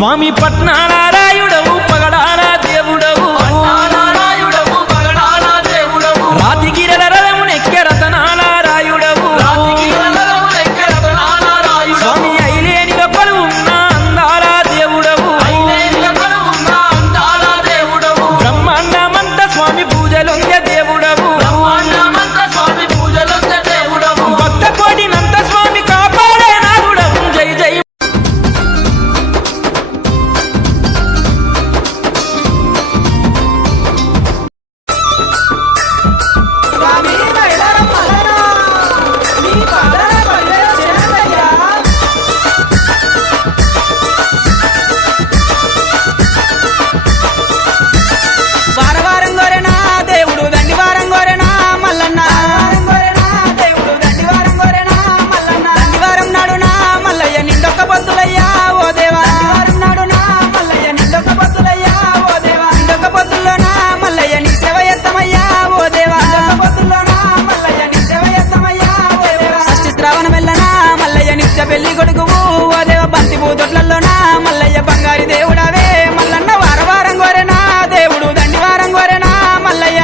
స్వామి పట్నారాయుడవు పగడాల దేవుడవు రాతిగిరల రథమునెక్కె రతనాల రాయుడవు స్వామి ఐలేనిగా పలువున్న అందాల దేవుడవు బ్రహ్మాండమంత స్వామి పూజలొంగ దేవుడవు భక్త కోటినంత స్వామి కాపాడే నాగుడవు జై జై పెళ్లి కొడుకువు ఓ దేవ బంతి పూతొట్లలోనా మల్లయ్య బంగారి దేవుడవే మల్లన్న వారం గోరెనా దేవుడు దండివారం గోరెనా మల్లయ్య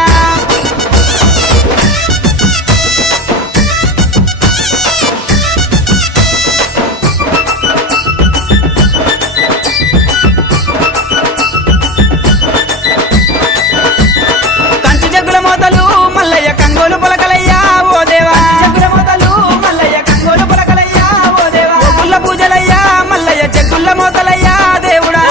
కంచు జగ్గుల మోతలు మల్లయ్య కంగోలు పొలకలయ్యా ఓ దేవా జగ్గుల మోతలు మల్లయ్య కంగోలు పొలకలయ్యా ఓ దేవా పూజలయ్యా మల్లయ్య జగ్గుల మోతలయ్యా దేవుడా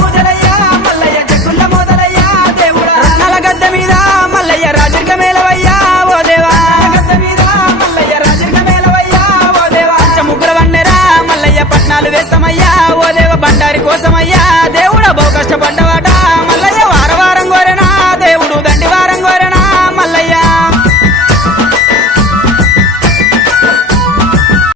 పూజలయ్యా మల్లయ్య జగ్గుల మోతలయ్యా దేవుడా రత్నాల గద్దె మీద మల్లయ్య రాజరిక మేలవయ్యా ఓ దేవా గద్దె మీద మల్లయ్య రాజరిక మేలవయ్యా ఓ దేవా ముగ్గుల వన్నెరా మల్లయ్య పట్నాలు వేస్తామయ్యా ఓ దేవ బండారి కోసమయ్యా